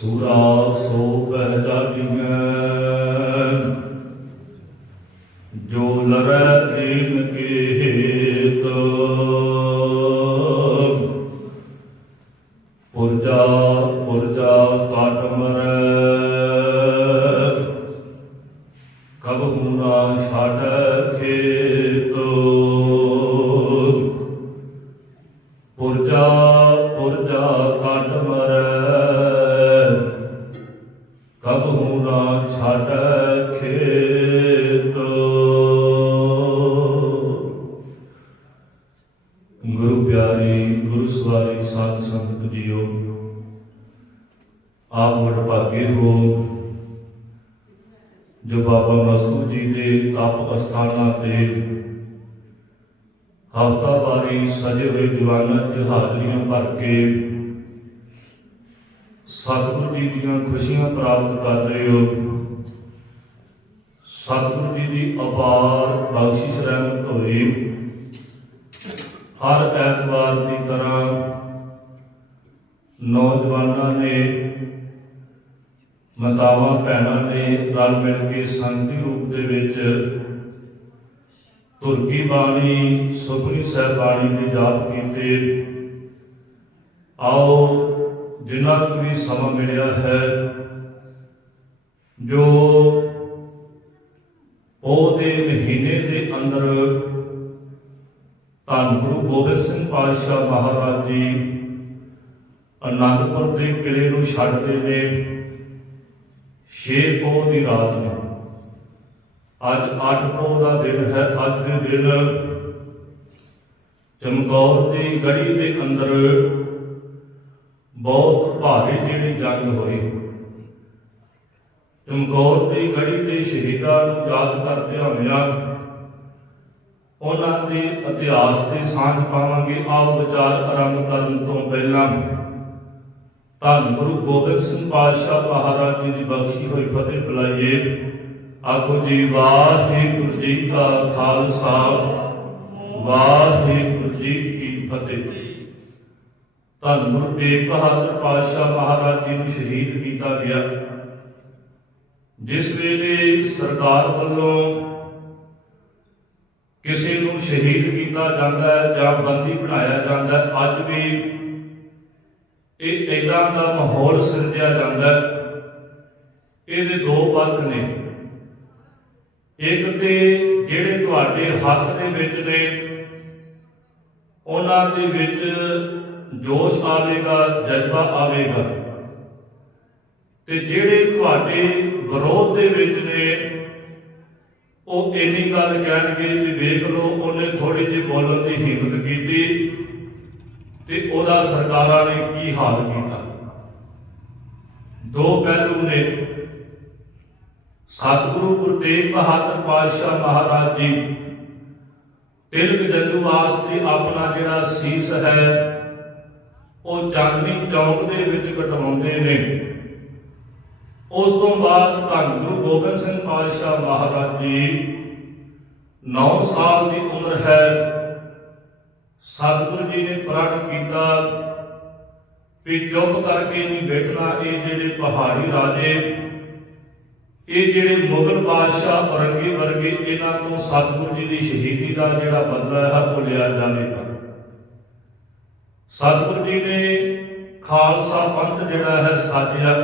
ਸੂਰਾ ਸੋ ਪਹਿਚਾਨੀਐ ਜੋ ਲਰੈ ਏਨ ਕੇ ਤਪ ਅਸਥਾਨਾਂ ਤੇ। ਹਫ਼ਤਾਵਾਰੀ ਸਜੇ ਹੋਏ ਦੀਵਾਨਾਂ 'ਚ ਹਾਜ਼ਰੀਆਂ ਭਰ ਕੇ ਸਤਿਗੁਰੂ ਜੀ ਦੀਆਂ ਖੁਸ਼ੀਆਂ ਪ੍ਰਾਪਤ ਕਰ ਰਹੇ ਹੋ। ਸਤਿਗੁਰੂ ਜੀ ਦੀ ਅਪਾਰ ਬਖਸ਼ਿਸ਼ ਰਹਿਮਤ ਹੋਏ ਹਰ ਐਤਵਾਰ ਦੀ ਤਰ੍ਹਾਂ ਨੌਜਵਾਨਾਂ ਨੇ ਮਾਤਾਵਾਂ, ਭੈਣਾਂ ਨੇ ਰਲ ਮਿਲ ਕੇ ਸੰਗਤੀ ਰੂਪ ਦੇ ਵਿੱਚ ਤੁਰਕੀ ਬਾਣੀ, ਸੁਪਨੀ ਸਾਹਿਬ ਬਾਣੀ ਦੇ ਜਾਪ ਕੀਤੇ। ਆਓ, ਜਿਨ੍ਹਾਂ ਨੂੰ ਵੀ ਸਮਾਂ ਮਿਲਿਆ ਹੈ, ਜੋ ਉਹ ਦੇ ਮਹੀਨੇ ਦੇ ਅੰਦਰ ਧੰਨ ਗੁਰੂ ਗੋਬਿੰਦ ਸਿੰਘ ਪਾਤਸ਼ਾਹ ਮਹਾਰਾਜ ਜੀ ਅਨੰਦਪੁਰ ਦੇ ਕਿਲੇ ਨੂੰ ਛੱਡਦੇ ਨੇ। ਛੇ ਪੋਹ ਦੀ ਰਾਤ ਨੂੰ। ਅੱਜ 8 ਪੋਹ ਦਾ ਦਿਨ ਹੈ, ਅੱਜ ਦੇ ਦਿਨ ਚਮਕੌਰ ਦੀ ਗੜੀ ਦੇ ਅੰਦਰ ਬਹੁਤ ਭਾਰੀ ਜਿਹੜੀ ਜੰਗ ਹੋਈ। ਚਮਕੌਰ ਦੀ ਗੜੀ ਦੇ ਸ਼ਹੀਦਾਂ ਨੂੰ ਯਾਦ ਕਰਦਿਆਂ ਹੋਇਆਂ ਉਹਨਾਂ ਦੇ ਇਤਿਹਾਸ ਤੇ ਸਾਂਝ ਪਾਵਾਂਗੇ। ਆਪ ਵਿਚਾਰ ਆਰੰਭ ਕਰਨ ਤੋਂ ਪਹਿਲਾਂ ਧੰਨ ਗੁਰੂ ਗੋਬਿੰਦ ਸਿੰਘ ਪਾਤਸ਼ਾਹ ਮਹਾਰਾਜ ਜੀ ਦੀ ਬਖਸ਼ੀ ਹੋਈ ਫਤਿਹ ਬੁਲਾਈਏ। ਆਖੋ ਜੀ, ਵਾਹਿਗੁਰੂ ਜੀ ਕਾ ਖਾਲਸਾ, ਵਾਹਿਗੁਰੂ ਜੀ ਕੀ ਫਤਿਹ। ਧੰਨ ਗੁਰੂ ਤੇਗ ਬਹਾਦਰ ਪਾਤਸ਼ਾਹ ਮਹਾਰਾਜ ਜੀ ਨੂੰ ਸ਼ਹੀਦ ਕੀਤਾ ਗਿਆ। ਜਿਸ ਵੇਲੇ ਸਰਕਾਰ ਵੱਲੋਂ ਕਿਸੇ ਨੂੰ ਸ਼ਹੀਦ ਕੀਤਾ ਜਾਂਦਾ ਹੈ ਜਾਂ ਬੰਦੀ ਬਣਾਇਆ ਜਾਂਦਾ ਹੈ, ਅੱਜ ਵੀ ਇਹ ਏਦਾਂ ਦਾ ਮਾਹੌਲ ਸਿਰਜਿਆ ਜਾਂਦਾ ਇਹਦੇ ਦੋ ਪੱਖ ਨੇ। ਇੱਕ ਤੇ ਜਿਹੜੇ ਤੁਹਾਡੇ ਹੱਥ ਦੇ ਵਿੱਚ ਨੇ, ਉਹਨਾਂ ਦੇ ਵਿੱਚ ਜੋਸ਼ ਆਵੇਗਾ, ਜਜ਼ਬਾ ਆਵੇਗਾ। ਤੇ ਜਿਹੜੇ ਤੁਹਾਡੇ ਵਿਰੋਧ ਦੇ ਵਿੱਚ ਨੇ, ਉਹ ਇੰਨੀ ਗੱਲ ਕਹਿਣਗੇ ਵੀ ਵੇਖ ਲਓ, ਉਹਨੇ ਥੋੜੀ ਜਿਹੀ ਬੋਲਣ ਦੀ ਹਿੰਮਤ ਕੀਤੀ। ਤੇ ਉਹਦਾ ਸਰਕਾਰਾਂ ਨੇ ਕੀ ਹਾਲ ਕੀਤਾ? ਦੋ ਪਹਿਲੂ ਨੇ। ਸਤਿਗੁਰੂ ਗੁਰੂ ਤੇਗ ਬਹਾਦਰ ਪਾਤਸ਼ਾਹ ਮਹਾਰਾਜ ਜੀ, ਤਿਲਕ ਜੰਦੂ ਵਾਸਤੇ ਆਪਣਾ ਜਿਹੜਾ ਸੀਸ ਹੈ, ਉਹ ਚਾਂਦਨੀ ਚੌਕ ਦੇ ਵਿੱਚ ਕਟਵਾਉਂਦੇ ਨੇ। ਉਸ ਤੋਂ ਬਾਅਦ ਧੰਨ ਗੁਰੂ ਗੋਬਿੰਦ ਸਿੰਘ ਪਾਤਸ਼ਾਹ ਮਹਾਰਾਜ ਜੀ 9 ਸਾਲ ਦੀ ਉਮਰ ਹੈ। ਸਤਿਗੁਰੂ ਜੀ ਨੇ ਪ੍ਰਣ ਕੀਤਾ ਵੀ ਚੁੱਪ ਕਰਕੇ ਨਹੀਂ ਬੈਠਣਾ, ਇਹ ਜਿਹੜੇ ਪਹਾੜੀ ਰਾਜੇ, ਇਹ ਜਿਹੜੇ ਮੁਗਲ ਬਾਦਸ਼ਾਹ ਔਰੰਗੇ ਵਰਗੇ, ਇਹਨਾਂ ਤੋਂ ਸਤਿਗੁਰੂ ਜੀ ਦੀ ਸ਼ਹੀਦੀ ਦਾ ਜਿਹੜਾ ਬਦਲਾ ਹੈ ਉਹ ਲਿਆ ਜਾਵੇਗਾ। ਸਤਿਗੁਰੂ ਜੀ ਨੇ ਖਾਲਸਾ ਪੰਥ ਜਿਹੜਾ ਹੈ, ਸਾਜਿਆ।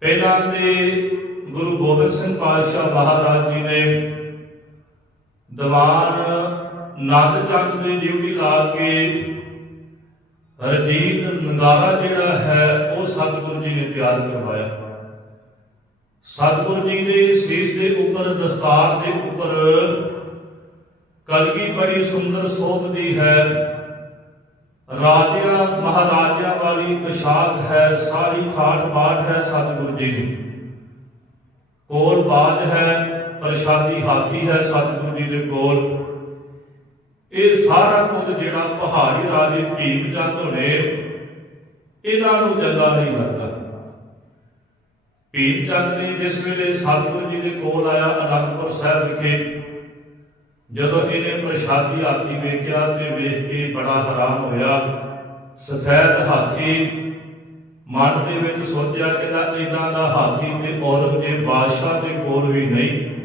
ਪਹਿਲਾਂ ਤੇ ਗੁਰੂ ਗੋਬਿੰਦ ਸਿੰਘ ਪਾਤਸ਼ਾਹ ਮਹਾਰਾਜ ਜੀ ਨੇ ਦੀਵਾਨ ਨੰਦ ਚੰਦ ਦੀ ਡਿਊਟੀ ਲਾ ਕੇ ਰਜੀਤ ਨਗਾਰਾ ਜਿਹੜਾ ਹੈ, ਉਹ ਸਤਿਗੁਰੂ ਜੀ ਨੇ ਤਿਆਰ ਕਰਵਾਇਆ। ਸਤਿਗੁਰੂ ਜੀ ਦੇ ਸੀਸ ਦੇ ਉੱਪਰ, ਦਸਤਾਰ ਦੇ ਉੱਪਰ ਕਲਗੀ ਬੜੀ ਸੁੰਦਰ ਸੋਭਦੀ ਹੈ। ਰਾਜਿਆਂ, ਮਹਾਰਾਜਿਆਂ ਵਾਲੀ ਪੋਸ਼ਾਕ ਹੈ, ਸਾਰੀ ਠਾਠ ਬਾਠ ਹੈ ਸਤਿਗੁਰੂ ਜੀ ਦੀ। ਕੋਲ ਬਾਜ ਹੈ, ਪ੍ਰਸ਼ਾਦੀ ਹਾਥੀ ਹੈ ਸਤਿਗੁਰੂ ਜੀ ਦੇ ਕੋਲ। ਇਹ ਸਾਰਾ ਕੁਝ ਜਿਹੜਾ ਪਹਾੜੀ ਰਾਜੇ ਭੀਮ ਚੰਦ ਨੇ ਇਹਨਾਂ ਨੂੰ ਚੰਗਾ ਨਹੀਂ ਲੱਗਦਾ। ਭੀਮ ਚੰਦ ਨੇ ਜਿਸ ਵੇਲੇ ਸਤਿਗੁਰੂ ਜੀ ਦੇ ਕੋਲ ਆਇਆ ਅਨੰਦਪੁਰ ਸਾਹਿਬ ਵਿਖੇ, ਜਦੋਂ ਇਹਨੇ ਪ੍ਰਸ਼ਾਦੀ ਹਾਥੀ ਵੇਖਿਆ ਤੇ ਵੇਖ ਕੇ ਬੜਾ ਹੈਰਾਨ ਹੋਇਆ। ਸਫੈਦ ਹਾਥੀ ਮਨ ਦੇ ਵਿੱਚ ਸੋਚਿਆ ਕਿ ਨਾ ਇਦਾਂ ਦਾ ਹਾਥੀ ਤੇ ਔਰੰਗਜ਼ੇਬ ਬਾਦਸ਼ਾਹ ਦੇ ਕੋਲ ਵੀ ਨਹੀਂ।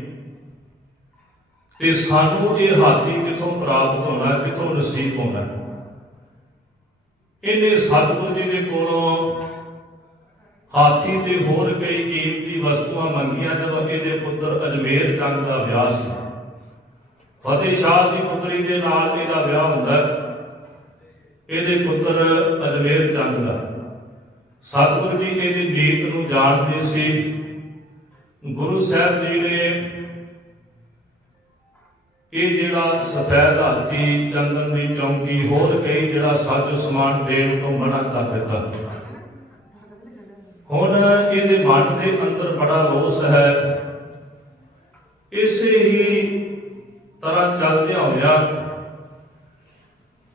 ਤੇ ਸਾਨੂੰ ਇਹ ਹਾਥੀ ਕਿੱਥੋਂ ਪ੍ਰਾਪਤ ਹੋਣਾ, ਕਿੱਥੋਂ ਨਸੀਬ ਹੋਣਾ? ਇਹਨੇ ਸਤਿਗੁਰੂ ਜੀ ਦੇ ਕੋਲੋਂ ਹਾਥੀ ਤੇ ਹੋਰ ਕਈ ਕੀਮਤੀ ਵਸਤੂਆਂ ਮੰਗੀਆਂ, ਜਦੋਂ ਇਹਦੇ ਪੁੱਤਰ ਅਜਮੇਰ ਚੰਦ ਦਾ ਵਿਆਹ ਸੀ। ਫਤਿਹ ਸ਼ਾਹ ਦੀ ਪੁੱਤਰੀ ਦੇ ਨਾਲ ਇਹਦਾ ਵਿਆਹ ਹੁੰਦਾ ਇਹਦੇ ਪੁੱਤਰ ਅਜਮੇਰ ਚੰਦ ਦਾ। ਸਤਿਗੁਰੂ ਜੀ ਇਹਦੀ ਨੀਤ ਨੂੰ ਜਾਣਦੇ ਸੀ। ਗੁਰੂ ਸਾਹਿਬ ਜੀ ਨੇ ਇਹ ਜਿਹੜਾ ਸਫੈਦ ਹਾਥੀ ਚੰਦਨ ਦੀ ਚੌਂਕੀ ਹੋਰ ਕਈ ਜਿਹੜਾ ਸਾਜੋ ਸਮਾਨ ਦੇਣ ਤੋਂ ਮਨਾ ਕਰ ਦਿੱਤਾ। ਹੁਣ ਇਹਦੇ ਮਨ ਦੇ ਅੰਦਰ ਬੜਾ ਰੋਸ ਹੈ। ਇਸੇ ਹੀ ਤਰ੍ਹਾਂ ਚੱਲਦਿਆਂ ਹੋਇਆ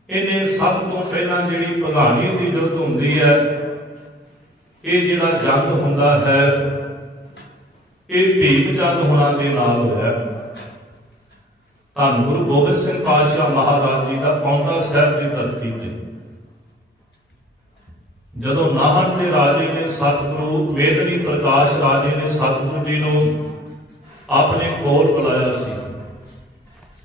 ਇਹਨੇ ਸਭ ਤੋਂ ਪਹਿਲਾਂ ਜਿਹੜੀ ਭਗਾਣੀ ਦੀ ਜੁੱਧ ਹੁੰਦੀ ਹੈ, ਇਹ ਜਿਹੜਾ ਜੰਗ ਹੁੰਦਾ ਹੈ, ਇਹ ਭੀਮ ਚੰਦ ਹੋਣਾ ਦੇ ਨਾਲ ਹੋਇਆ। ਧੰਨ ਗੁਰੂ ਗੋਬਿੰਦ ਸਿੰਘ ਪਾਤਸ਼ਾਹ ਮਹਾਰਾਜ ਜੀ ਦਾ ਪੌਂਟਾ ਸਾਹਿਬ ਦੀ ਧਰਤੀ ਤੇ। ਜਦੋਂ ਨਾਹਨ ਦੇ ਰਾਜੇ ਨੇ ਸਤਿਗੁਰੂ ਵੇਦਨੀ ਪ੍ਰਕਾਸ਼ ਰਾਜੇ ਨੇ ਸਤਿਗੁਰੂ ਜੀ ਨੂੰ ਆਪਣੇ ਕੋਲ ਬੁਲਾਇਆ ਸੀ।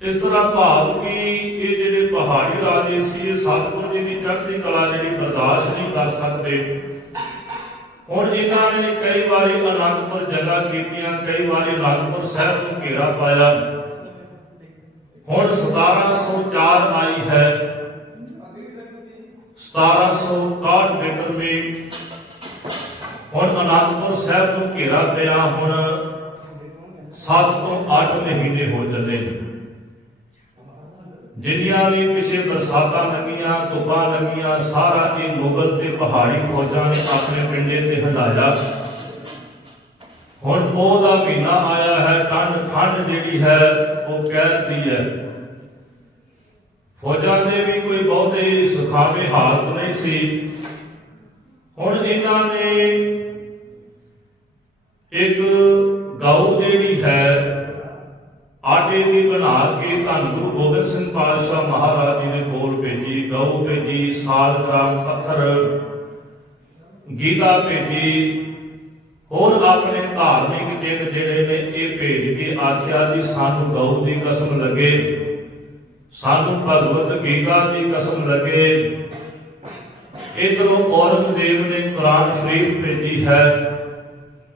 ਇਸ ਤਰ੍ਹਾਂ ਭਾਵ ਕਿ ਇਹ ਜਿਹੜੇ ਪਹਾੜੀ ਰਾਜੇ ਸੀ, ਇਹ ਸਤਿਗੁਰੂ ਜੀ ਦੀ ਚੜ੍ਹਦੀ ਕਲਾ ਜਿਹੜੀ ਬਰਦਾਸ਼ਤ ਨਹੀਂ ਕਰ ਸਕਦੇ। ਹੁਣ ਇਹਨਾਂ ਨੇ ਕਈ ਵਾਰੀ ਅਨੰਦਪੁਰ ਜਗ੍ਹਾ ਕੀਤੀਆਂ, ਕਈ ਵਾਰੀ ਅਨੰਦਪੁਰ ਸਾਹਿਬ ਨੂੰ ਘੇਰਾ ਪਾਇਆ। ਹੁਣ 1704 ਆਈ ਹੈ। 1761 ਬਿਕਰਮੀ ਹੁਣ ਅਨੰਦਪੁਰ ਸਾਹਿਬ ਨੂੰ ਘੇਰਾ ਪਿਆ ਹੁਣ 7 ਤੋਂ 8 ਮਹੀਨੇ ਹੋ ਚੱਲੇ ਨੇ। ਜਿੰਨੀਆਂ ਵੀ ਪਿਛੇ ਬਰਸਾਤਾਂ ਲੰਗੀਆਂ ਧੁੱਪਾਂ ਲੰਗੀਆਂ ਸਾਰਾ ਇਹ ਮੁਗਲ ਤੇ ਪਹਾੜੀ ਫੌਜਾਂ ਨੇ ਆਪਣੇ ਪਿੰਡੇ ਤੇ ਹੰਡਾਇਆ ਹੁਣ ਪੋਹ ਦਾ ਮਹੀਨਾ ਆਇਆ ਹੈ ਠੰਡ ਠੰਡ ਜਿਹੜੀ ਹੈ, ਉਹ ਕਹਿ ਕਹਿਦੀ ਹੈ। ਫੌਜਾਂ ਦੇ ਵੀ ਕੋਈ ਬਹੁਤੇ ਸੁਖਾਵੇਂ ਹਾਲਤ ਨਹੀਂ ਸੀ। ਹੁਣ ਇਹਨਾਂ ਨੇ ਇੱਕ ਗਊ ਜਿਹੜੀ ਹੈ, ਆਟੇ ਦੀ ਬਣਾ ਕੇ ਧੰਨ ਗੁਰੂ ਗੋਬਿੰਦ ਸਿੰਘ ਪਾਤਸ਼ਾਹ ਮਹਾਰਾਜ ਜੀ ਦੇ ਕੋਲ ਭੇਜੀ, ਗਊ ਭੇਜੀ ਸਾਲ ਗ੍ਰਾਮ ਪੱਥਰ, ਗੀਤਾ ਭੇਜੀ। ਹੋਰ ਆਪਣੇ ਧਾਰਮਿਕ ਚਿੰਨ੍ਹ ਜਿਹੜੇ ਨੇ, ਇਹ ਭੇਜ ਕੇ ਆਖਿਆ ਜੀ, ਸਾਨੂੰ ਗਊ ਦੀ ਕਸਮ ਲੱਗੇ। ਸਾਨੂੰ ਭਗਵਤ ਗੀਤਾ ਦੀ ਕਸਮ ਲੱਗੇ। ਇਧਰੋਂ ਔਰੰਗਜ਼ੇਬ ਨੇ ਕੁਰਾਨ ਸ਼ਰੀਫ ਭੇਜੀ ਹੈ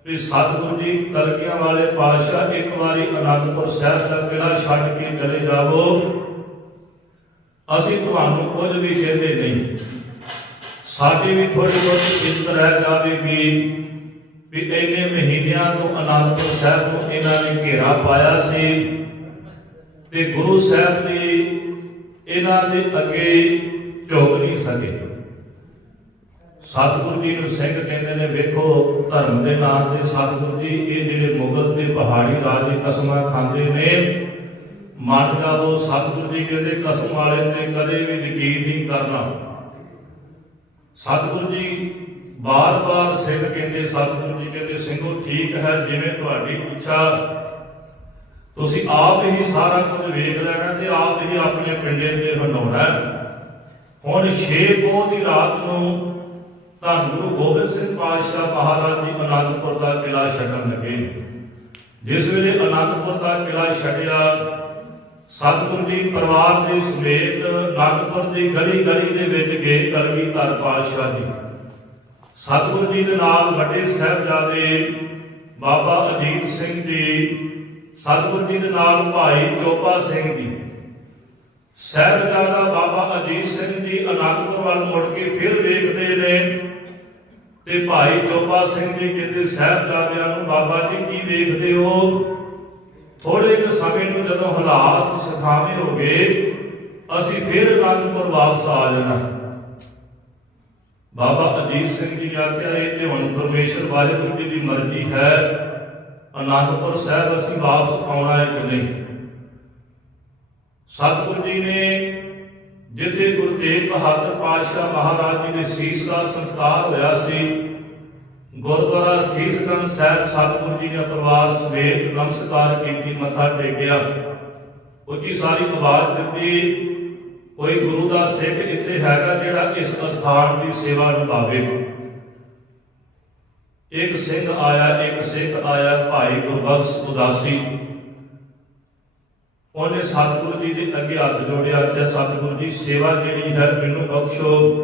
ਵੀ ਸਤਿਗੁਰੂ ਜੀ, ਕਲਗੀਆਂ ਵਾਲੇ ਪਾਤਸ਼ਾਹ, ਇੱਕ ਵਾਰੀ ਅਨੰਦਪੁਰ ਸਾਹਿਬ ਦਾ ਕਿਲਾ ਛੱਡ ਕੇ ਚਲੇ ਜਾਵੋ। ਅਸੀਂ ਤੁਹਾਨੂੰ ਕੁਝ ਵੀ ਕਹਿੰਦੇ ਨਹੀਂ। ਸਾਡੀ ਵੀ ਥੋੜੀ ਬਹੁਤੀ ਇੱਜ਼ਤ ਰਹਿ ਜਾਵੇਗੀ ਵੀ ਇੰਨੇ ਮਹੀਨਿਆਂ ਤੋਂ ਅਨੰਦਪੁਰ ਸਾਹਿਬ ਨੂੰ ਇਹਨਾਂ ਨੇ ਘੇਰਾ ਪਾਇਆ ਸੀ। ਤੇ ਗੁਰੂ ਸਾਹਿਬ ਨੇ ਇਹਨਾਂ ਦੇ ਅੱਗੇ ਝੁਕ ਨਹੀਂ ਸਕੇ। ਸਤਿਗੁਰੂ ਜੀ ਨੂੰ ਸਿੰਘ ਕਹਿੰਦੇ ਨੇ, ਵੇਖੋ, ਧਰਮ ਦੇ ਨਾਮ ਤੇ ਸਤਿਗੁਰੂ ਜੀ, ਇਹ ਜਿਹੜੇ ਮੁਗਲ ਤੇ ਪਹਾੜੀ ਰਾਜ ਦੀ ਕਸਮਾਂ ਖਾਂਦੇ ਨੇ, ਮਨ ਦਾ ਉਹ ਸਤਿਗੁਰੂ ਜੀ ਕਹਿੰਦੇ, ਕਸਮ ਵਾਲੇ ਤੇ ਕਦੇ ਵੀ ਯਕੀਨ ਨਹੀਂ ਕਰਨਾ। ਸਤਿਗੁਰੂ ਜੀ ਬਾਰ-ਬਾਰ ਸਿੰਘ ਕਹਿੰਦੇ, ਸਤਿਗੁਰੂ ਜੀ ਕਹਿੰਦੇ, ਸਿੰਘੋ, ਠੀਕ ਹੈ, ਜਿਵੇਂ ਤੁਹਾਡੀ ਇੱਛਾ ਤੁਸੀਂ ਆਪ ਹੀ ਸਾਰਾ ਕੁਝ ਵੇਖ ਲੈਣਾ ਤੇ ਆਪ ਹੀ ਆਪਣੇ ਪਿੰਡੇ ਤੇ ਹੰਡਾਉਣਾ ਹੁਣ 6 ਪੋਹ ਦੀ ਰਾਤ ਨੂੰ ਧੰਨ ਗੁਰੂ ਗੋਬਿੰਦ ਸਿੰਘ ਪਾਤਸ਼ਾਹ ਮਹਾਰਾਜ ਜੀ ਅਨੰਦਪੁਰ ਦਾ ਕਿਲਾ ਛੱਡਣ ਲੱਗੇ ਜਿਸ ਵੇਲੇ ਅਨੰਦਪੁਰ ਦਾ ਕਿਲਾ ਛੱਡਿਆ, ਸਤਿਗੁਰੂ ਜੀ ਪਰਿਵਾਰ ਦੇ ਸਮੇਤ ਅਨੰਦਪੁਰ ਦੀ ਗਲੀ ਗਲੀ ਦੇ ਵਿੱਚ ਗਏ ਕਲਗੀਧਰ ਪਾਤਸ਼ਾਹ ਜੀ। ਸਤਿਗੁਰੂ ਜੀ ਦੇ ਨਾਲ ਵੱਡੇ ਸਾਹਿਬਜ਼ਾਦੇ ਬਾਬਾ ਅਜੀਤ ਸਿੰਘ ਜੀ ਸਤਿਗੁਰੂ ਜੀ ਦੇ ਨਾਲ ਭਾਈ ਚੋਪਾ ਸਿੰਘ ਜੀ। ਸਾਹਿਬਜ਼ਾਦਾ ਬਾਬਾ ਅਜੀਤ ਸਿੰਘ ਜੀ ਅਨੰਦਪੁਰ ਵੱਲ ਮੁੜ ਕੇ ਫਿਰ ਵੇਖਦੇ ਨੇ ਤੇ ਭਾਈ ਚੋਪਾ ਸਿੰਘ ਜੀ ਕਹਿੰਦੇ ਸਾਹਿਬਜ਼ਾਦਿਆਂ ਨੂੰ ਬਾਬਾ ਜੀ ਕੀ ਵੇਖਦੇ ਹੋ? ਥੋੜੇ ਕੁ ਸਮੇਂ ਨੂੰ ਜਦੋਂ ਹਾਲਾਤ ਸੁਖਾਵੇਂ ਹੋ ਗਏ, ਅਸੀਂ ਫਿਰ ਅਨੰਦਪੁਰ ਵਾਪਸ ਆ ਜਾਣਾ। ਬਾਬਾ ਅਜੀਤ ਸਿੰਘ ਜੀ ਨੇ ਆਖਿਆ, ਇਹ ਤੇ ਹੁਣ ਪਰਮੇਸ਼ਰ ਵਾਹਿਗੁਰੂ ਜੀ ਦੀ ਮਰਜ਼ੀ ਹੈ। ਅਨੰਦਪੁਰ ਸਾਹਿਬ ਅਸੀਂ ਵਾਪਸ ਆਉਣਾ ਹੈ ਕਿ ਨਹੀਂ? ਸਤਿਗੁਰੂ ਜੀ ਨੇ ਜਿੱਥੇ ਗੁਰੂ ਤੇਗ ਬਹਾਦਰ ਪਾਤਸ਼ਾਹ ਮਹਾਰਾਜ ਜੀ ਦੇ ਸੀਸ ਦਾ ਸੰਸਕਾਰ ਹੋਇਆ ਸੀ, ਗੁਰਦੁਆਰਾ ਸੀਸਗੰਜ ਸਾਹਿਬ ਸਤਿਗੁਰੂ ਜੀ ਨੇ ਪਰਿਵਾਰ ਸਮੇਤ ਨਮਸਕਾਰ ਕੀਤੀ, ਮੱਥਾ ਟੇਕਿਆ। ਉੱਚੀ ਸਾਰੀ ਆਵਾਜ਼ ਦਿੱਤੀ। ਕੋਈ ਗੁਰੂ ਦਾ ਸਿੱਖ ਇੱਥੇ ਹੈਗਾ ਜਿਹੜਾ ਇਸ ਅਸਥਾਨ ਦੀ ਸੇਵਾ ਨਿਭਾਵੇ। ਇੱਕ ਸਿੰਘ ਆਇਆ, ਇੱਕ ਸਿੱਖ ਆਇਆ, ਭਾਈ ਗੁਰਬਖਸ਼ ਉਦਾਸੀ। ਉਹਨੇ ਸਤਿਗੁਰੂ ਜੀ ਦੇ ਅੱਗੇ ਹੱਥ ਜੋੜਿਆ ਕਿ ਸਤਿਗੁਰੂ ਜੀ, ਸੇਵਾ ਜਿਹੜੀ ਹੈ, ਮੈਨੂੰ ਬਖਸ਼ੋ।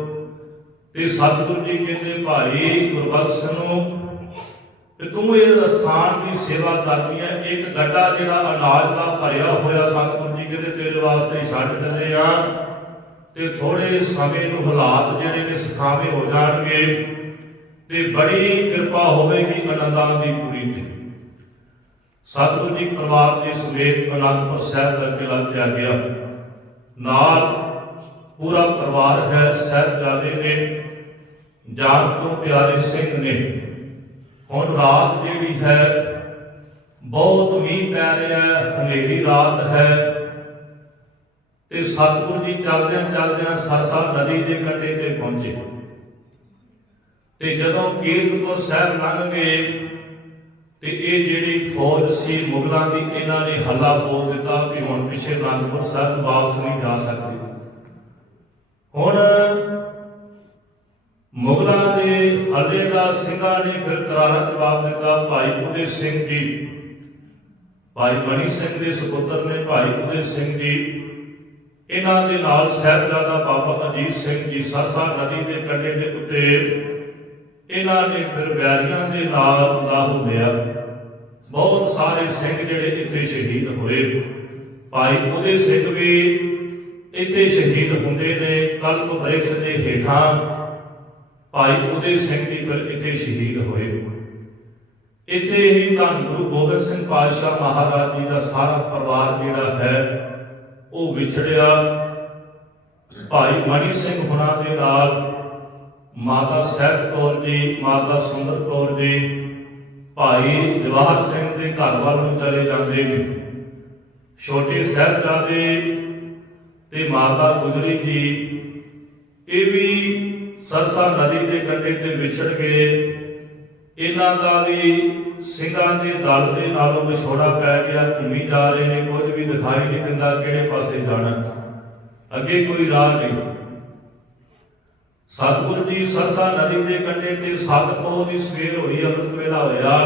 ਤੇ ਸਤਿਗੁਰੂ ਜੀ ਕਹਿੰਦੇ, ਭਾਈ ਗੁਰਬਖਸ਼ ਨੂੰ, ਤੇ ਤੂੰ ਇਹ ਸਥਾਨ ਦੀ ਸੇਵਾ ਕਰਨੀ ਹੈ। ਇੱਕ ਗੱਡਾ ਜਿਹੜਾ ਅਨਾਜ ਦਾ ਭਰਿਆ ਹੋਇਆ, ਸਤਿਗੁਰੂ ਜੀ ਕਹਿੰਦੇ, ਤੇਰੇ ਵਾਸਤੇ ਛੱਡ ਦਿੰਦੇ ਆ। ਤੇ ਥੋੜੇ ਸਮੇਂ ਨੂੰ ਹਾਲਾਤ ਜਿਹੜੇ ਨੇ, ਸਿਖਾਵੇਂ ਹੋ ਜਾਣਗੇ। ਤੇ ਬੜੀ ਕਿਰਪਾ ਹੋਵੇਗੀ ਅਨੰਦਾਂ ਦੀ ਪੂਰੀ ਤੇ। ਸਤਿਗੁਰੂ ਜੀ ਪਰਿਵਾਰ ਦੇ ਸਮੇਤ ਅਨੰਦਪੁਰ ਸਾਹਿਬ ਦਾ ਕਿਲਾ ਤਿਆ ਗਿਆ ਨਾਲ ਪੂਰਾ ਪਰਿਵਾਰ ਹੈ, ਸਾਹਿਬਜ਼ਾਦੇ ਨੇ ਜਾਨ ਤੋਂ ਪਿਆਰੇ ਸਿੰਘ ਨੇ। ਹੁਣ ਰਾਤ ਜਿਹੜੀ ਹੈ, ਬਹੁਤ ਮੀਂਹ ਪੈ ਰਿਹਾ ਹੈ, ਹਨੇਰੀ ਰਾਤ ਹੈ। ਤੇ ਸਤਿਗੁਰੂ ਜੀ ਚੱਲਦਿਆਂ ਚੱਲਦਿਆਂ ਸਰਸਾ ਨਦੀ ਦੇ ਕੰਢੇ ਤੇ ਪਹੁੰਚੇ। ਤੇ ਜਦੋਂ ਕੀਰਤਪੁਰ ਸਾਹਿਬ ਲੰਘ ਗਏ, ਤੇ ਇਹ ਜਿਹੜੀ ਫੌਜ ਸੀ, ਮੁਗਲਾਂ ਦੀ, ਇਹਨਾਂ ਨੇ ਹੱਲਾ ਬੋਲ ਦਿੱਤਾ ਕਿ ਹੁਣ ਪਿੱਛੇ ਅਨੰਦਪੁਰ ਸਾਹਿਬ ਵਾਪਸ ਨਹੀਂ ਜਾ ਸਕਦੇ। ਹੁਣ ਮੁਗਲਾਂ ਦੇ ਹੱਲੇ ਦਾ ਸਿੰਘਾਂ ਨੇ ਫਿਰ ਕਰਾਰਾ ਜਵਾਬ ਦਿੱਤਾ ਭਾਈ ਉਦੇ ਸਿੰਘ ਜੀ। ਭਾਈ ਮਨੀ ਸਿੰਘ ਦੇ ਸੁਪੁੱਤਰ ਨੇ ਭਾਈ ਉਦੇ ਸਿੰਘ ਜੀ। ਇਹਨਾਂ ਦੇ ਨਾਲ ਸਾਹਿਬਜ਼ਾਦਾ ਬਾਬਾ ਅਜੀਤ ਸਿੰਘ ਜੀ, ਸਰਸਾ ਨਦੀ ਦੇ ਕੰਢੇ ਦੇ ਉੱਤੇ ਇਹਨਾਂ ਨੇ ਫਿਰ ਵੈਰੀਆਂ ਦੇ ਨਾਲ ਲਾਹੂ ਲਿਆ ਬਹੁਤ ਸਾਰੇ ਸਿੰਘ ਜਿਹੜੇ ਇੱਥੇ ਸ਼ਹੀਦ ਹੋਏ। ਭਾਈ ਉਹਦੇ ਸਿੰਘ ਵੀ ਇੱਥੇ ਸ਼ਹੀਦ ਹੁੰਦੇ ਨੇ, ਕਲਪ ਬ੍ਰਿਕਸ਼ ਦੇ ਹੇਠਾਂ ਭਾਈ ਉਹਦੇ ਸਿੰਘ ਵੀ ਫਿਰ ਇੱਥੇ ਸ਼ਹੀਦ ਹੋਏ। ਇੱਥੇ ਹੀ ਧੰਨ ਗੁਰੂ ਗੋਬਿੰਦ ਸਿੰਘ ਪਾਤਸ਼ਾਹ ਮਹਾਰਾਜ ਜੀ ਦਾ ਸਾਰਾ ਪਰਿਵਾਰ ਜਿਹੜਾ ਹੈ, ਉਹ ਵਿਛੜਿਆ। ਭਾਈ ਮਨੀ ਸਿੰਘ ਹੁਣਾਂ ਦੇ ਨਾਲ ਮਾਤਾ ਸਾਹਿਬ ਕੌਰ ਜੀ, ਮਾਤਾ ਸੁੰਦਰ ਕੌਰ ਜੀ, ਭਾਈ ਜਵਾਹਰ ਸਿੰਘ ਦੇ ਘਰ ਵੱਲ ਨੂੰ ਚਲੇ ਜਾਂਦੇ ਨੇ। ਛੋਟੇ ਸਾਹਿਬਜ਼ਾਦੇ ਤੇ ਮਾਤਾ ਗੁਜਰੀ ਜੀ, ਇਹ ਵੀ ਸਰਸਾ ਨਦੀ ਦੇ ਕੰਢੇ ਤੇ ਵਿਛੜ ਗਏ। ਇਹਨਾਂ ਦਾ ਵੀ ਸਿੰਘਾਂ ਦੇ ਦਲ ਦੇ ਨਾਲੋਂ ਵਿਛੋੜਾ ਪੈ ਗਿਆ। ਘੁੰਮੀ ਜਾ ਰਹੇ ਨੇ, ਕੁਝ ਵੀ ਦਿਖਾਈ ਨਹੀਂ ਦਿੰਦਾ ਕਿਹੜੇ ਪਾਸੇ ਜਾਣਾ। ਅੱਗੇ ਕੋਈ ਰਾਹ ਨਹੀਂ। ਸਤਿਗੁਰੂ ਜੀ ਸਰਸਾ ਨਦੀ ਦੇ ਕੰਢੇ ਤੇ ਸੱਤ ਦੀ ਸਵੇਰ ਹੋਈ, ਅੰਮ੍ਰਿਤ ਵੇਲਾ ਹੋਇਆ।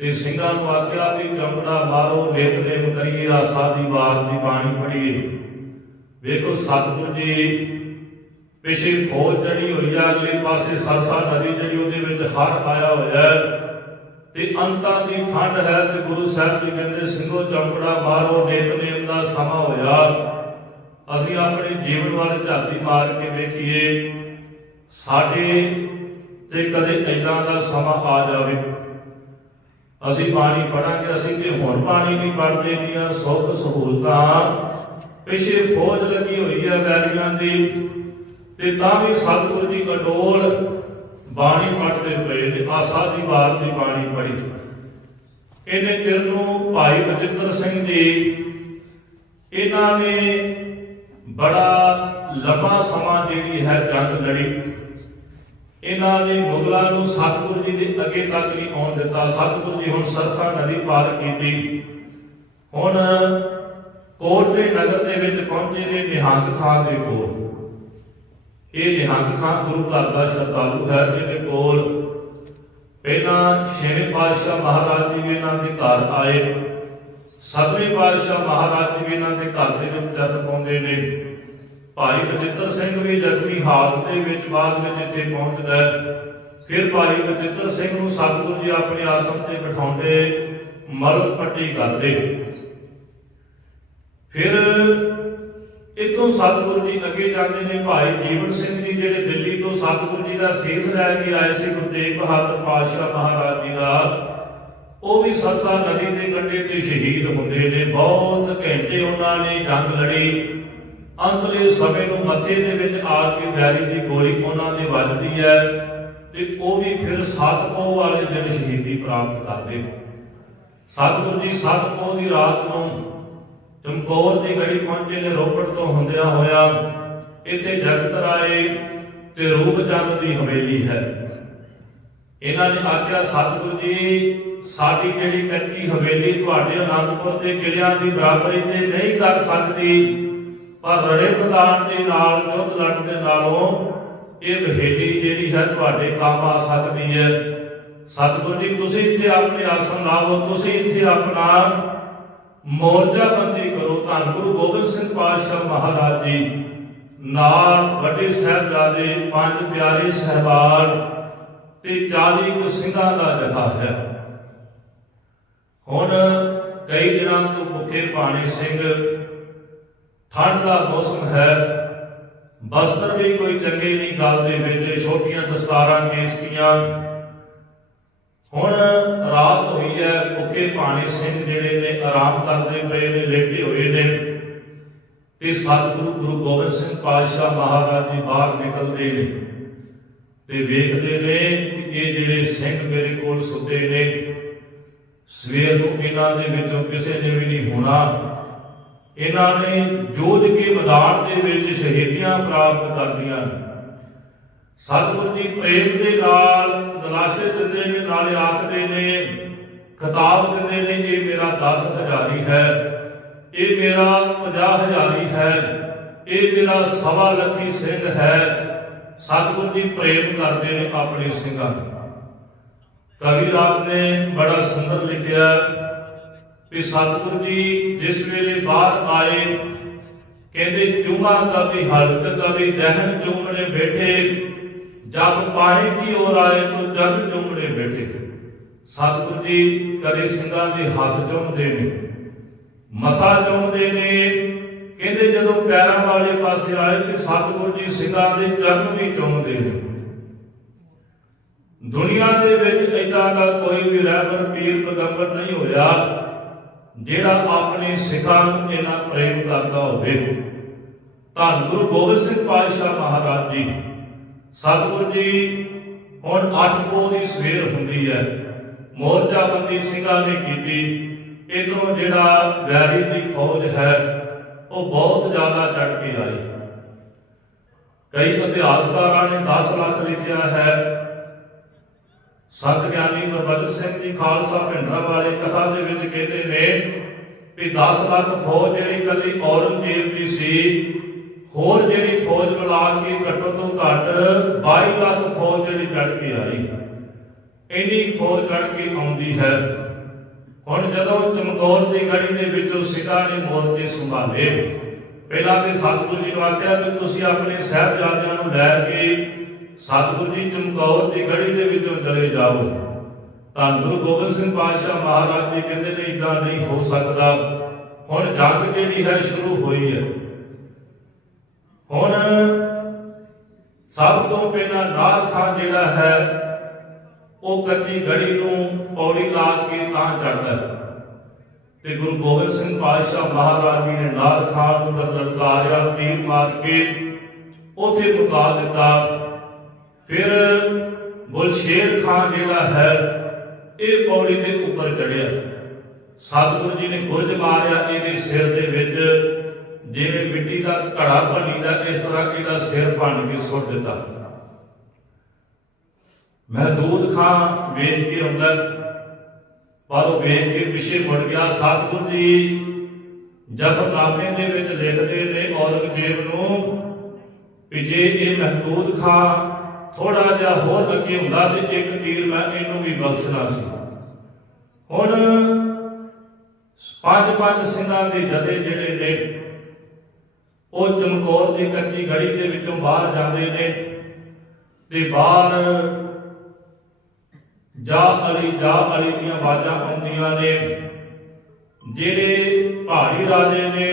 ਤੇ ਸਿੰਘਾਂ ਨੂੰ ਆਖਿਆ ਵੀ ਚੰਬੜਾ ਮਾਰੋ ਨੇਤਨੇਮ ਕਰੀਏ, ਆਸਾ ਦੀ ਵਾਰ ਦੀ ਬਾਣੀ ਪੜੀਏ ਵੇਖੋ ਸਤਿਗੁਰੂ ਜੀ, ਪਿਛੇ ਫੌਜ ਚੜੀ ਹੋਈ ਆ, ਅਗਲੇ ਪਾਸੇ ਸਰਸਾ ਨਦੀ ਜਿਹੜੀ ਉਹਦੇ ਵਿੱਚ ਹਰ ਆਇਆ ਹੋਇਆ ਤੇ ਅੰਤਾਂ ਦੀ ਠੰਡ ਹੈ ਤੇ ਗੁਰੂ ਸਾਹਿਬ ਜੀ ਕਹਿੰਦੇ, ਸਿੰਘੋ ਚੰਬੜਾ ਮਾਰੋ ਨੇਤਨੇਮ ਦਾ ਸਮਾਂ ਹੋਇਆ। ਅਸੀਂ ਆਪਣੇ ਜੀਵਨ ਵੱਲ ਝਾਤੀ ਮਾਰ ਕੇ ਵੇਖੀਏ, ਸਾਡੇ ਤੇ ਕਦੇ ਐਦਾਂ ਦਾ ਸਮਾਂ ਆ ਜਾਵੇ। ਅਸੀਂ ਬਾਣੀ ਪੜਾਂਗੇ, ਅਸੀਂ ਤੇ ਹੁਣ ਪਾਣੀ ਨਹੀਂ ਪੜਦੇ ਦੀਆਂ ਸੁੱਖ ਸਹੂਲਤਾਂ ਪਿਛੇ ਫੌਜ ਲੱਗੀ ਹੋਈ ਹੈ ਵੈਰੀਆਂ ਦੀ, ਤੇ ਤਾਂ ਵੀ ਸਤਿਗੁਰੂ ਜੀ ਅਡੋਲ ਬਾਣੀ ਪੜਦੇ ਪਏ ਨੇ, ਆਸਾ ਦੀ ਵਾਰ ਦੀ ਬਾਣੀ ਪੜੀ ਇਹਨੇ ਚਿਰ ਨੂੰ ਭਾਈ ਬਚਿੱਤਰ ਸਿੰਘ ਜੀ, ਇਹਨਾਂ ਨੇ ਬੜਾ ਲੰਮਾ ਸਮਾਂ ਜਿਹੜੀ ਹੈ ਜੰਗ ਲੜੀ। ਇਹਨਾਂ ਨੇ ਮੁਗਲਾਂ ਨੂੰ ਸਤਿਗੁਰੂ ਜੀ ਦੇ ਅੱਗੇ ਤੱਕ ਨਹੀਂ ਆਉਣ ਦਿੱਤਾ। ਸਤਿਗੁਰੂ ਜੀ ਹੁਣ ਸਰਸਾ ਨਦੀ ਪਾਰ ਕੀਤੀ। ਹੁਣ ਕੋਟਲੇ ਨਗਰ ਦੇ ਵਿੱਚ ਪਹੁੰਚੇ ਨੇ ਨਿਹੰਗ ਖਾਨ ਦੇ ਕੋਲ। ਇਹ ਨਿਹੰਗ ਖਾਨ ਗੁਰੂ ਘਰ ਦਾ ਸ਼ਰਧਾਲੂ ਹੈ। ਇਹਦੇ ਕੋਲ ਪਹਿਲਾਂ ਛੇਵੇਂ ਪਾਤਸ਼ਾਹ ਮਹਾਰਾਜ ਜੀ ਵੀ ਇਹਨਾਂ ਦੇ ਘਰ ਆਏ। ਸਤਵੇਂ ਪਾਤਸ਼ਾਹ ਮਹਾਰਾਜ ਜੀ ਵੀ ਇਹਨਾਂ ਦੇ ਘਰ ਦੇ ਵਿੱਚ ਚਰਨ ਪਾਉਂਦੇ ਨੇ। ਭਾਈ ਬਚਿੱਤਰ ਸਿੰਘ ਵੀ ਜ਼ਖਮੀ ਹਾਲਤ ਦੇ ਵਿੱਚ ਬਾਅਦ ਵਿੱਚ ਇੱਥੇ ਪਹੁੰਚਦਾ ਫਿਰ ਭਾਈ ਬਚਿੱਤਰ ਸਿੰਘ ਨੂੰ ਸਤਿਗੁਰੂ ਜੀ ਆਪਣੇ ਆਸਣ ਤੇ ਬਿਠਾਉਂਦੇ, ਮਰਨ ਪੱਟੀ ਕਰਦੇ। ਫਿਰ ਇਥੋਂ ਸਤਿਗੁਰੂ ਜੀ ਅੱਗੇ ਜਾਂਦੇ ਨੇ। ਭਾਈ ਜੀਵਨ ਸਿੰਘ ਜੀ ਜਿਹੜੇ ਦਿੱਲੀ ਤੋਂ ਸਤਿਗੁਰੂ ਜੀ ਦਾ ਸੀਸ ਲੈ ਕੇ ਆਏ ਸੀ ਗੁਰੂ ਤੇਗ ਬਹਾਦਰ ਪਾਤਸ਼ਾਹ ਮਹਾਰਾਜ ਜੀ ਦਾ। ਉਹ ਵੀ ਸਰਸਾ ਨਦੀ ਦੇ ਕੰਢੇ ਤੇ ਸ਼ਹੀਦ ਹੁੰਦੇ ਨੇ। ਬਹੁਤ ਘੰਟੇ ਉਹਨਾਂ ਨੇ ਜੰਗ ਲੜੀ। ਅੰਤਲੇ ਸਮੇਂ ਨੂੰ ਮੱਥੇ ਦੇ ਵਿੱਚ ਆ ਕੇ ਵੈਰੀ ਦੀ ਗੋਲੀ ਉਹਨਾਂ ਦੇ ਵੱਜਦੀ ਹੈ ਤੇ ਉਹ ਵੀ ਫਿਰ ਸਤਪੋਹ ਵਾਲੇ ਦਿਨ ਸ਼ਹੀਦੀ ਪ੍ਰਾਪਤ ਕਰਦੇ ਸਤਿਗੁਰੂ ਜੀ ਸਤਪੋਹ ਦੀ ਰਾਤ ਨੂੰ ਚਮਕੌਰ ਦੀ ਗੜੀ ਪਹੁੰਚੇ ਨੇ, ਰੋਪੜ ਤੋਂ ਹੁੰਦਿਆਂ ਹੋਇਆ। ਇੱਥੇ ਜਗਤ ਰਾਏ ਤੇ ਰੂਪਚੰਦ ਦੀ ਹਵੇਲੀ ਹੈ। ਇਹਨਾਂ ਨੇ ਆਖਿਆ, ਸਤਿਗੁਰੂ ਜੀ ਸਾਡੀ ਜਿਹੜੀ ਕੱਚੀ ਹਵੇਲੀ ਤੁਹਾਡੇ ਅਨੰਦਪੁਰ ਦੇ ਕਿਲਿਆਂ ਦੀ ਬਰਾਬਰੀ ਤੇ ਨਹੀਂ ਕਰ ਸਕਦੀ, ਪਰ ਰੜੇ ਪ੍ਰਧਾਨ ਦੇ ਨਾਲ ਯੁੱਧ ਲੜਨ ਦੇ ਨਾਲੋਂ ਇਹ ਬਹੇਲੀ ਜਿਹੜੀ ਹੈ ਤੁਹਾਡੇ ਕੰਮ ਆ ਸਕਦੀ ਹੈ। ਸਤਿਗੁਰੂ ਜੀ, ਤੁਸੀਂ ਇੱਥੇ ਆਪਣੇ ਆਸਣ ਲਾਵੋ, ਤੁਸੀਂ ਇੱਥੇ ਆਪਣਾ ਮੋਰਜਾ ਬੰਦੀ ਕਰੋ। ਧੰਨ ਗੁਰੂ ਗੋਬਿੰਦ ਸਿੰਘ ਪਾਤਸ਼ਾਹ ਮਹਾਰਾਜ ਜੀ, ਨਾਲ ਵੱਡੇ ਸਾਹਿਬਜ਼ਾਦੇ, ਪੰਜ ਪਿਆਰੇ ਸਹਿਬਾਨ ਤੇ 40 ਕੁ ਸਿੰਘਾਂ ਦਾ ਜਥਾ ਹੈ। ਹੁਣ ਕਈ ਦਿਨਾਂ ਤੋਂ ਭੁੱਖੇ ਪਾਣੀ ਸਿੰਘ, ਠੰਡ ਦਾ ਮੌਸਮ ਹੈ। ਬਸਤਰ ਵੀ ਕੋਈ ਚੰਗੇ ਨਹੀਂ ਗੱਲ ਦੇ ਵਿੱਚ, ਛੋਟੀਆਂ ਦਸਤਾਰਾਂ ਕੇਸਕੀਆਂ ਹੁਣ ਰਾਤ ਹੋਈ ਹੈ, ਭੁੱਖੇ ਪਾਣੀ ਸਿੰਘ ਜਿਹੜੇ ਨੇ ਆਰਾਮ ਕਰਦੇ ਪਏ ਨੇ, ਲੇਟੇ ਹੋਏ ਨੇ। ਤੇ ਸਤਿਗੁਰੂ ਗੁਰੂ ਗੋਬਿੰਦ ਸਿੰਘ ਪਾਤਸ਼ਾਹ ਮਹਾਰਾਜ ਜੀ ਬਾਹਰ ਨਿਕਲਦੇ ਨੇ। ਤੇ ਵੇਖਦੇ ਨੇ ਕਿ ਇਹ ਜਿਹੜੇ ਸਿੰਘ ਮੇਰੇ ਕੋਲ ਸੁੱਤੇ ਨੇ ਸਵੇਰ ਨੂੰ ਇਹਨਾਂ ਦੇ ਵਿੱਚੋਂ ਕਿਸੇ ਨੇ ਵੀ ਨਹੀਂ ਹੋਣਾ। ਇਹਨਾਂ ਨੇ ਜੋਧ ਕੇ ਮੈਦਾਨ ਦੇ ਵਿੱਚ ਸ਼ਹੀਦੀਆਂ ਪ੍ਰਾਪਤ ਕਰਦੀਆਂ ਨੇ। ਸਤਿਗੁਰੂ ਜੀ ਪ੍ਰੇਮ ਦੇ ਨਾਲ ਦਲਾਸੇ ਦਿੰਦੇ ਨੇ, ਨਾਲੇ ਆਖਦੇ ਨੇ, ਖਿਤਾਬ ਦਿੰਦੇ ਨੇ, ਇਹ ਮੇਰਾ 10 ਹਜ਼ਾਰੀ ਹੈ, ਇਹ ਮੇਰਾ 50 ਹਜ਼ਾਰੀ ਹੈ, ਇਹ ਮੇਰਾ ਸਵਾ ਲੱਖੀ ਸਿੰਘ ਹੈ। ਸਤਿਗੁਰੂ ਜੀ ਪ੍ਰੇਮ ਕਰਦੇ ਨੇ ਆਪਣੇ ਸਿੰਘਾਂ ਨੂੰ। ਕਵੀ ਰਾਮ ਨੇ ਬੜਾ ਸੁੰਦਰ ਲਿਖਿਆ ਕਿ ਸਤਿਗੁਰੂ ਜੀ ਜਿਸ ਵੇਲੇ ਬਾਹਰ ਆਏ, ਕਹਿੰਦੇ ਚੂਮਾ ਕਵੀ ਹਲਕ ਕਵੀ ਦਹਨ ਚੁੰਮਣੇ ਬੈਠੇ ਜਬ ਪਾਣੀ ਦੀ ओर ਆਏ ਤੋ ਜਗ ਚੁੰਮਣੇ ਬੈਠੇ। ਸਤਿਗੁਰੂ ਜੀ ਕਦੇ ਸਿੰਘਾਂ ਦੇ ਹੱਥ ਚੁੰਮਦੇ ਨੇ, ਮੱਥਾ ਚੁੰਮਦੇ ਨੇ, ਕਹਿੰਦੇ ਜਦੋਂ ਪੈਰਾਂ ਵਾਲੇ ਪਾਸੇ ਆਏ ਤੇ ਸਤਿਗੁਰੂ ਜੀ ਸਿੰਘਾਂ ਦੇ ਚਰਨ ਵੀ ਚੁੰਮਦੇ ਨੇ। ਦੁਨੀਆ ਦੇ ਵਿੱਚ ਇਦਾਂ ਦਾ ਕੋਈ ਵੀ ਰਹਿਬਰ, ਪੀਰ, ਪੈਗੰਬਰ ਨਹੀਂ ਹੋਇਆ ਜਿਹੜਾ ਆਪਣੇ ਸਿੱਖਾਂ ਨੂੰ ਇਹਨਾਂ ਪ੍ਰੇਮ ਕਰਦਾ ਹੋਵੇ। ਧੰਨ ਗੁਰੂ ਗੋਬਿੰਦ ਸਿੰਘ ਪਾਤਸ਼ਾਹ ਮਹਾਰਾਜ ਜੀ। ਸਤਿਗੁਰੂ ਜੀ, ਹੁਣ ਅੱਠ ਪੋਹ ਦੀ ਸਵੇਰ ਹੁੰਦੀ ਹੈ। ਮੋਰਚਾ ਬੰਦੀ ਸਿੰਘਾਂ ਨੇ ਕੀਤੀ। ਇਧਰੋਂ ਜਿਹੜਾ ਵੈਰੀ ਦੀ ਫੌਜ ਹੈ, ਉਹ ਬਹੁਤ ਜ਼ਿਆਦਾ ਚੜ ਕੇ ਆਈ। ਕਈ ਇਤਿਹਾਸਕਾਰਾਂ ਨੇ 10 ਲੱਖ ਲਿਖਿਆ ਹੈ ਸੰਤ ਗਿਆਨੀ ਗੁਰਬਚਨ ਸਿੰਘ ਜੀ ਖਾਲਸਾ ਭਿੰਡਰਾ ਵਾਲੇ ਕਥਾ ਦੇ ਵਿੱਚ ਕਹਿੰਦੇ ਨੇ ਵੀ 10 ਲੱਖ ਫੌਜ ਜਿਹੜੀ ਕੱਲੀ ਔਰੰਗਜ਼ੇਬ ਦੀ ਸੀ, ਹੋਰ ਜਿਹੜੀ ਫੌਜ ਮਿਲਾ ਕੇ ਘੱਟੋ ਤੋਂ ਘੱਟ 22 ਲੱਖ ਫੌਜ ਜਿਹੜੀ ਚੜ ਕੇ ਆਈ। ਇੰਨੀ ਫੌਜ ਚੜ ਕੇ ਆਉਂਦੀ ਹੈ। ਹੁਣ ਜਦੋਂ ਚਮਕੌਰ ਦੀ ਗੜੀ ਦੇ ਵਿੱਚੋਂ ਸਿੱਧਾ ਨੇ ਮੋਰਚੇ ਸੰਭਾਲੇ, ਪਹਿਲਾਂ ਤੇ ਸਤਿਗੁਰੂ ਜੀ ਨੂੰ ਆਖਿਆ ਕਿ ਤੁਸੀਂ ਆਪਣੇ ਸਾਹਿਬਜ਼ਾਦਿਆਂ ਨੂੰ ਲੈ ਕੇ ਸਤਿਗੁਰੂ ਜੀ ਚਮਕੌਰ ਦੀ ਗੜੀ ਦੇ ਵਿੱਚੋਂ ਚਲੇ ਜਾਓ। ਤਾਂ ਗੁਰੂ ਗੋਬਿੰਦ ਸਿੰਘ ਪਾਤਸ਼ਾਹ ਮਹਾਰਾਜ ਜੀ ਕਹਿੰਦੇ ਨੇ ਇਦਾਂ ਨਹੀਂ ਹੋ ਸਕਦਾ। ਹੁਣ ਜੰਗ ਜਿਹੜੀ ਹੈ, ਸ਼ੁਰੂ ਹੋਈ ਹੈ। ਹੁਣ ਸਭ ਤੋਂ ਪਹਿਲਾਂ ਨਾਰ ਖਾਂ ਜਿਹੜਾ ਹੈ, ਉਹ ਕੱਚੀ ਗੜੀ ਨੂੰ ਪੌੜੀ ਲਾ ਕੇ ਤਾਂ ਚੜਦਾ ਹੈ। ਤੇ ਗੁਰੂ ਗੋਬਿੰਦ ਸਿੰਘ ਪਾਤਸ਼ਾਹ ਮਹਾਰਾਜ ਜੀ ਨੇ ਨਾਰ ਖਾਂ ਨੂੰ ਤਾਂ ਲਲਕਾਰਿਆ, ਤੀਰ ਮਾਰ ਕੇ ਉਥੇ ਮੁਕਾ ਦਿੱਤਾ। ਫਿਰ ਗੁਲਸ਼ੇਰ ਖਾਨ ਜਿਹੜਾ ਹੈ, ਇਹ ਪੌੜੀ ਦੇ ਉੱਪਰ ਚੜਿਆ। ਸਤਿਗੁਰੂ ਜੀ ਨੇ ਗੁਰਜ ਮਾਰਿਆ, ਇਹਦੇ ਸਿਰ ਦੇ ਵਿੱਚ। ਜਿਵੇਂ ਮਿੱਟੀ ਦਾ ਘੜਾ ਬਣੀਦਾ, ਇਸ ਤਰ੍ਹਾਂ ਇਹਦਾ ਸਿਰ ਭੰਨ ਕੇ ਸੁੱਟ ਦਿੱਤਾ। ਮਹਿਦੂਦ ਖਾਨ ਵੇਖ ਕੇ ਅੰਦਰ ਪਰ ਉਹ ਵੇਖ ਕੇ ਪਿੱਛੇ ਮੁੜ ਗਿਆ। ਸਤਿਗੁਰੂ ਜੀ ਜ਼ਖਮਨਾਮੇ ਦੇ ਵਿੱਚ ਲਿਖਦੇ ਨੇ, ਔਰੰਗਜ਼ੇਬ ਨੂੰ ਕਿ ਜੇ ਇਹ ਮਹਿਦੂਦ ਖਾਨ ਥੋੜਾ ਜਿਹਾ ਹੋਰ ਅੱਗੇ ਹੁੰਦਾ ਤੇ ਇੱਕ ਤੀਰ ਮੈਂ ਇਹਨੂੰ ਵੀ ਬਖਸ਼ਣਾ ਸੀ। ਹੁਣ ਪੰਜ ਪੰਜ ਸਿੰਘਾਂ ਦੇ ਜਥੇ ਜਿਹੜੇ ਨੇ, ਉਹ ਚਮਕੌਰ ਦੀ ਕੱਚੀ ਗੜੀ ਦੇ ਵਿੱਚੋਂ ਬਾਹਰ ਜਾਂਦੇ ਨੇ ਤੇ ਬਾਹਰ ਜਾ ਅਲੀ ਜਾ ਅਲੀ ਦੀਆਂ ਆਵਾਜ਼ਾਂ ਆਉਂਦੀਆਂ ਨੇ। ਜਿਹੜੇ ਪਹਾੜੀ ਰਾਜੇ ਨੇ,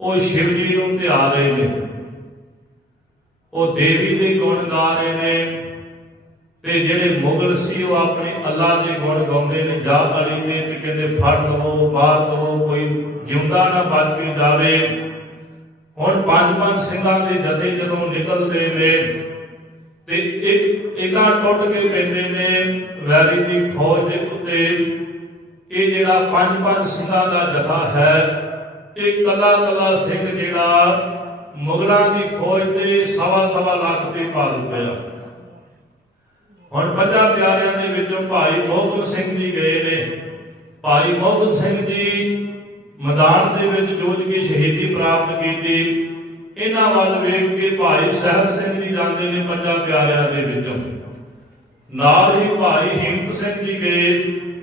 ਉਹ ਸ਼ਿਵ ਜੀ ਨੂੰ ਧਿਆ ਰਹੇ ਨੇ। ਉਹ ਦੇਵੀ ਦੇ ਗੁਣ ਗਾ ਰਹੇ ਨੇ ਤੇ ਜਿਹੜੇ ਮੁਗਲ ਸੀ, ਉਹ ਆਪਣੇ ਅੱਲਾ ਦੇ ਗੁਣ ਗਾਉਂਦੇ ਨੇ ਜਾ ਅਲੀ ਦੇ ਤੇ ਕਹਿੰਦੇ, ਫੜ ਲਵੋ ਮਾਰ ਲਵੋ, ਕੋਈ ਜਿਉਂਦਾ ਨਾ ਬਚ ਕੇ ਜਾਵੇ। ਹੁਣ ਪੰਜ ਪੰਜ ਸਿੰਘਾਂ ਦੇ ਜਥੇ ਜਦੋਂ ਨਿਕਲਦੇ ਨੇ ਤੇ ਇੱਕ ਇਕਾਂ ਟੁੱਟ ਕੇ ਪੈਂਦੇ ਨੇ ਵੈਰੀ ਦੀ ਫੌਜ ਦੇ ਉੱਤੇ। ਇਹ ਜਿਹੜਾ ਪੰਜ ਪੰਜ ਸਿੰਘਾਂ ਦਾ ਜਥਾ ਹੈ, ਇਹ ਕਲਾ ਕਲਾ ਸਿੰਘ ਜਿਹੜਾ ਮੁਗਲਾਂ ਦੀ ਫੌਜ ਦੇ ਸਵਾ ਸਵਾ ਲੱਖ ਤੇ ਭਾਰੂ ਪਿਆ ਹੁਣ ਪੰਜਾਂ ਪਿਆਰਿਆਂ ਦੇ ਵਿੱਚੋਂ ਭਾਈ ਮੋਹਨ ਸਿੰਘ ਜੀ ਗਏ ਨੇ। ਭਾਈ ਮੋਹਨ ਸਿੰਘ ਜੀ ਮੈਦਾਨ ਦੇ ਵਿੱਚ ਜੂਝ ਕੇ ਸ਼ਹੀਦੀ ਪ੍ਰਾਪਤ ਕੀਤੀ। ਇਹਨਾਂ ਵੱਲ ਵੇਖ ਕੇ ਭਾਈ ਸਾਹਿਬ ਸਿੰਘ ਜੀ ਜਾਂਦੇ ਨੇ ਪੰਜਾਂ ਪਿਆਰਿਆਂ ਦੇ ਵਿੱਚੋਂ। ਨਾਲ ਹੀ ਭਾਈ ਹਿੰਮਤ ਸਿੰਘ ਜੀ ਗਏ।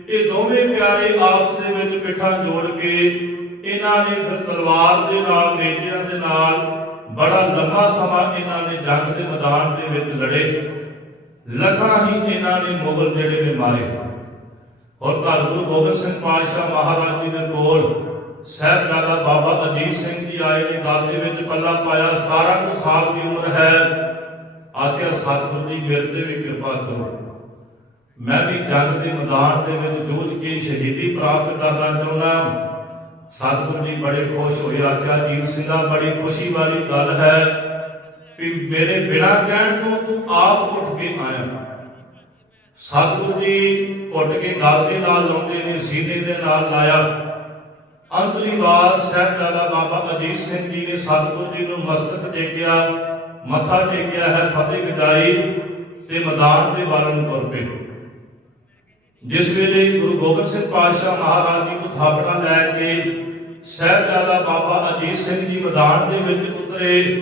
ਇਹ ਦੋਵੇਂ ਪਿਆਰੇ ਆਪਸ ਦੇ ਵਿੱਚ ਪਿੱਠਾਂ ਜੋੜ ਕੇ ਇਹਨਾਂ ਨੇ ਫਿਰ ਤਲਵਾਰ ਦੇ ਨਾਲ ਨੇਜਿਆਂ ਦੇ ਨਾਲ ਬੜਾ ਲੰਮਾ ਸਮਾਂ ਇਹਨਾਂ ਨੇ ਜੰਗ ਦੇ ਮੈਦਾਨ ਦੇ ਵਿੱਚ ਲੜੇ। ਲੱਖਾਂ ਹੀ ਇਹਨਾਂ ਨੇ ਮੁਗਲ ਜਿਹੜੇ ਨੇ ਮਾਰੇ। ਔਰ ਧੰਨ ਗੁਰੂ ਗੋਬਿੰਦ ਸਿੰਘ ਪਾਤਸ਼ਾਹ ਮਹਾਰਾਜ ਜੀ ਦੇ ਕੋਲ ਸਾਹਿਬਜ਼ਾਦਾ ਬਾਬਾ ਅਜੀਤ ਸਿੰਘ ਜੀ ਆਏ ਨੇ। ਗੱਲ ਦੇ ਵਿੱਚ ਪੱਲਾ ਪਾਇਆ 17 ਕੁ ਸਾਲ ਦੀ ਉਮਰ ਹੈ। ਆਖਿਆ, ਸਤਿਗੁਰੂ ਜੀ, ਮੇਰੇ ਤੇ ਵੀ ਕਿਰਪਾ ਕਰੋ। ਮੈਂ ਵੀ ਜੰਗ ਦੇ ਮੈਦਾਨ ਦੇ ਵਿੱਚ ਜੂਝ ਕੇ ਸ਼ਹੀਦੀ ਪ੍ਰਾਪਤ ਕਰਨਾ ਚਾਹੁੰਦਾ ਸਤਿਗੁਰੂ ਜੀ ਬੜੇ ਖੁਸ਼ ਹੋਏ, ਆਖਿਆ ਜੀਤ ਸਿੰਘਾ, ਬੜੀ ਖੁਸ਼ੀ ਵਾਲੀ ਗੱਲ ਹੈ ਕਿ ਮੇਰੇ ਬਿਨਾਂ ਕਹਿਣ ਤੋਂ ਤੂੰ ਆਪ ਉੱਠ ਕੇ ਆਇਆ। ਸਤਿਗੁਰੂ ਜੀ ਉੱਠ ਕੇ ਗਲ ਦੇ ਨਾਲ ਲਾਉਂਦੇ ਨੇ, ਸੀਨੇ ਦੇ ਨਾਲ ਲਾਇਆ ਅੰਤਰੀ ਵਾਰ ਸਾਹਿਬਜ਼ਾਦਾ ਬਾਬਾ ਅਜੀਤ ਸਿੰਘ ਜੀ ਨੇ ਸਤਿਗੁਰੂ ਜੀ ਨੂੰ ਮਸਤਕ ਟੇਕਿਆ, ਮੱਥਾ ਟੇਕਿਆ ਹੈ ਫਤਿਹ ਗਜਾਈ ਤੇ ਮੈਦਾਨ ਦੇ ਵੱਲ ਨੂੰ ਤੁਰ ਪਏ। ਜਿਸ ਵੇਲੇ ਗੁਰੂ ਗੋਬਿੰਦ ਸਿੰਘ ਪਾਤਸ਼ਾਹ ਮਹਾਰਾਜ ਜੀ ਤੋਂ ਥਾਪੜਾ ਲੈ ਕੇ ਸਾਹਿਬਜ਼ਾਦਾ ਬਾਬਾ ਅਜੀਤ ਸਿੰਘ ਜੀ ਮੈਦਾਨ ਦੇ ਵਿੱਚ ਉਤਰੇ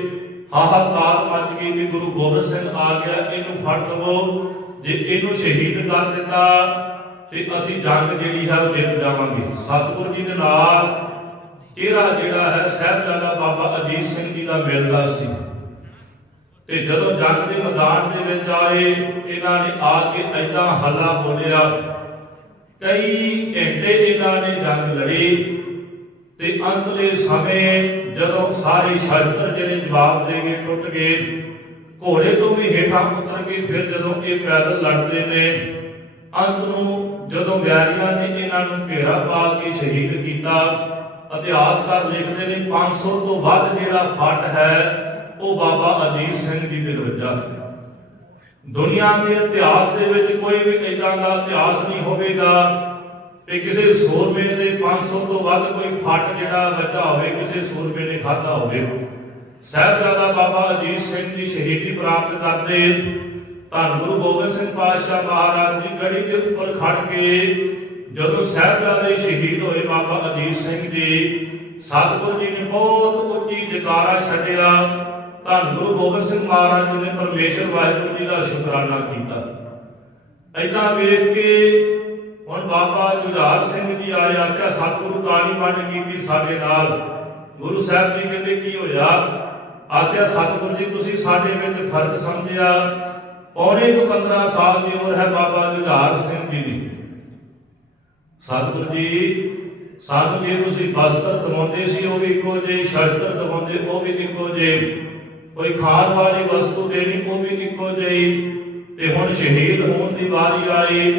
ਹਾਹਾਕਾਰ ਮੱਚ ਗਈ ਕਿ ਗੁਰੂ ਗੋਬਿੰਦ ਸਿੰਘ ਆ ਗਿਆ, ਇਹਨੂੰ ਫੜ ਲਵੋ। ਜੇ ਇਹਨੂੰ ਸ਼ਹੀਦ ਕਰ ਦਿੱਤਾ, ਤੇ ਅਸੀਂ ਜੰਗ ਜਿਹੜੀ ਹੈ ਉਹ ਜਿੱਤ ਜਾਵਾਂਗੇ। ਸਤਿਗੁਰੂ ਜੀ ਦੇ ਨਾਲ ਚਿਹਰਾ ਜਿਹੜਾ ਹੈ, ਸਾਹਿਬਜ਼ਾਦਾ ਬਾਬਾ ਅਜੀਤ ਸਿੰਘ ਜੀ ਦਾ ਮਿਲਦਾ ਸੀ। ਤੇ ਜਦੋਂ ਜੰਗ ਦੇ ਮੈਦਾਨ ਦੇ ਵਿੱਚ ਆਏ, ਇਹਨਾਂ ਨੇ ਆ ਕੇ ਐਦਾਂ ਹੱਲਾ ਬੋਲਿਆ। ਕਈ ਘੰਟੇ ਇਹਨਾਂ ਨੇ ਜੰਗ ਲੜੀ ਤੇ ਅੰਤਲੇ ਸਮੇਂ ਜਦੋਂ ਸਾਰੇ ਸ਼ਸਤਰ ਜਿਹੜੇ ਜਵਾਬ ਦੇ ਗਏ ਟੁੱਟ ਗਏ, ਘੋੜੇ ਤੋਂ ਵੀ ਹੇਠਾਂ ਉਤਰ ਕੇ ਫਿਰ ਜਦੋਂ ਇਹ ਪੈਦਲ ਲੜਦੇ ਨੇ, ਅੰਤ ਨੂੰ ਜਦੋਂ ਵਿਆਰੀਆਂ ਨੇ ਇਹਨਾਂ ਨੂੰ ਘੇਰਾ ਪਾ ਕੇ ਸ਼ਹੀਦ ਕੀਤਾ, ਇਤਿਹਾਸਕਾਰ ਲਿਖਦੇ ਨੇ 500 ਤੋਂ ਵੱਧ ਜਿਹੜਾ ਫੱਟ ਹੈ ਉਹ ਬਾਬਾ ਅਜੀਤ ਸਿੰਘ ਜੀ ਦੇ ਵੱਜਾ ਦੁਨੀਆ ਦੇ ਇਤਿਹਾਸ ਦੇ ਵਿੱਚ ਕੋਈ ਵੀ ਇਦਾਂ ਦਾ ਇਤਿਹਾਸ ਨਹੀਂ ਹੋਵੇਗਾ ਕਿ ਕਿਸੇ ਸੂਰਮੇ ਦੇ 500 ਤੋਂ ਵੱਧ ਕੋਈ ਫੱਟ ਜਿਹੜਾ ਵੱਜਾ ਹੋਵੇ, ਕਿਸੇ ਸੂਰਮੇ ਨੇ ਖਾਧਾ ਹੋਵੇ। ਸਾਹਿਬਜ਼ਾਦਾ ਬਾਬਾ ਅਜੀਤ ਸਿੰਘ ਜੀ ਸ਼ਹੀਦੀ ਪ੍ਰਾਪਤ ਕਰਦੇ। ਧੰਨ ਗੁਰੂ ਗੋਬਿੰਦ ਸਿੰਘ ਪਾਤਸ਼ਾਹ ਮਹਾਰਾਜ ਜੀ ਗੜੀ ਦੇ ਉੱਪਰ ਖੜ ਕੇ ਜਦੋਂ ਸਾਹਿਬਜ਼ਾਦੇ ਸ਼ਹੀਦ ਹੋਏ ਬਾਬਾ ਅਜੀਤ ਸਿੰਘ ਜੀ, ਸਤਿਗੁਰੂ ਜੀ ਨੇ ਬਹੁਤ ਉੱਚੀ ਜਕਾਰਾ ਛੱਡਿਆ। ਧੰਨ ਗੁਰੂ ਗੋਬਿੰਦ ਸਿੰਘ ਮਹਾਰਾਜ ਜੀ ਨੇ ਪਰਮੇਸ਼ਰ ਵਾਹਿਗੁਰੂ ਜੀ ਦਾ ਸ਼ੁਕਰਾਨਾ ਕੀਤਾ। ਐਦਾਂ ਵੇਖ ਕੇ ਹੁਣ ਬਾਬਾ ਜੁਝਾਰ ਸਿੰਘ ਜੀ ਆਏ, ਆਖਿਆ, ਸਤਿਗੁਰੂ ਕਾਲੀ ਵੰਡ ਕੀਤੀ ਸਾਡੇ ਨਾਲ। ਗੁਰੂ ਸਾਹਿਬ ਜੀ ਕਹਿੰਦੇ, ਕੀ ਹੋਇਆ? ਆਖਿਆ, ਸਤਿਗੁਰੂ ਜੀ, ਤੁਸੀਂ ਸਾਡੇ ਵਿੱਚ ਫ਼ਰਕ ਸਮਝਿਆ। ਪੌਣੇ ਤੋਂ 15 ਸਾਲ ਦੀ ਉਮਰ ਹੈ ਬਾਬਾ ਜੁਝਾਰ ਸਿੰਘ ਜੀ ਦੀ। ਸਤਿਗੁਰੂ ਜੀ, ਸਾਨੂੰ ਜੇ ਤੁਸੀਂ ਵਸਤਰ ਦਵਾਉਂਦੇ ਸੀ, ਉਹ ਵੀ ਇੱਕੋ ਜਿਹੇ, ਸ਼ਸਤਰ ਦਵਾਉਂਦੇ, ਉਹ ਵੀ ਇੱਕੋ ਜਿਹੇ। ਕੋਈ ਖਾਣ ਵਾਲੀ ਵਸਤੂ ਦੇਣੀ ਉਹ ਵੀ ਇੱਕੋ ਜਿਹੀ, ਤੇ ਹੁਣ ਸ਼ਹੀਦ ਹੋਣ ਦੀ ਵਾਰੀ ਆਈ,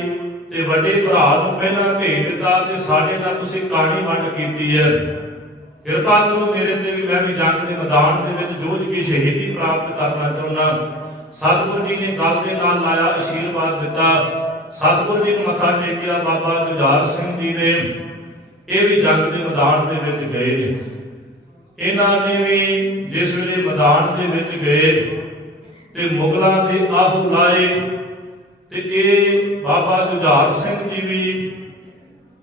ਤੇ ਵੱਡੇ ਭਰਾ ਨੂੰ ਪਹਿਲਾਂ ਭੇਜ ਦਿੱਤਾ ਤੇ ਸਾਡੇ ਨਾਲ ਤੁਸੀਂ ਕਾਣੀ ਵੰਡ ਕੀਤੀ ਹੈ। ਕਿਰਪਾ ਕਰੋ ਮੇਰੇ ਤੇ ਵੀ ਮੈਂ ਵੀ ਜੰਗ ਦੇ ਮੈਦਾਨ ਦੇ ਵਿੱਚ ਜੂਝ ਕੇ ਸ਼ਹੀਦੀ ਪ੍ਰਾਪਤ ਕਰਨਾ ਚਾਹੁੰਦਾ। ਸਤਿਗੁਰੂ ਜੀ ਨੇ ਗੱਲ ਦੇ ਨਾਲ ਲਾਇਆ ਆਸ਼ੀਰਵਾਦ ਦਿੱਤਾ। ਸਤਿਗੁਰੂ ਜੀ ਨੂੰ ਮੱਥਾ ਟੇਕਿਆ, ਬਾਬਾ ਜੁਝਾਰ ਸਿੰਘ ਜੀ ਨੇ। ਇਹ ਵੀ ਜੰਗ ਦੇ ਮੈਦਾਨ ਦੇ ਵਿੱਚ ਗਏ ਨੇ। ਇਹਨਾਂ ਨੇ ਵੀ ਜਿਸ ਵੇਲੇ ਮੈਦਾਨ ਦੇ ਵਿੱਚ ਗਏ ਤੇ ਮੁਗਲਾਂ ਦੇ ਆਹੂ ਲਾਏ ਤੇ ਇਹ ਬਾਬਾ ਜੁਝਾਰ ਸਿੰਘ ਜੀ ਵੀ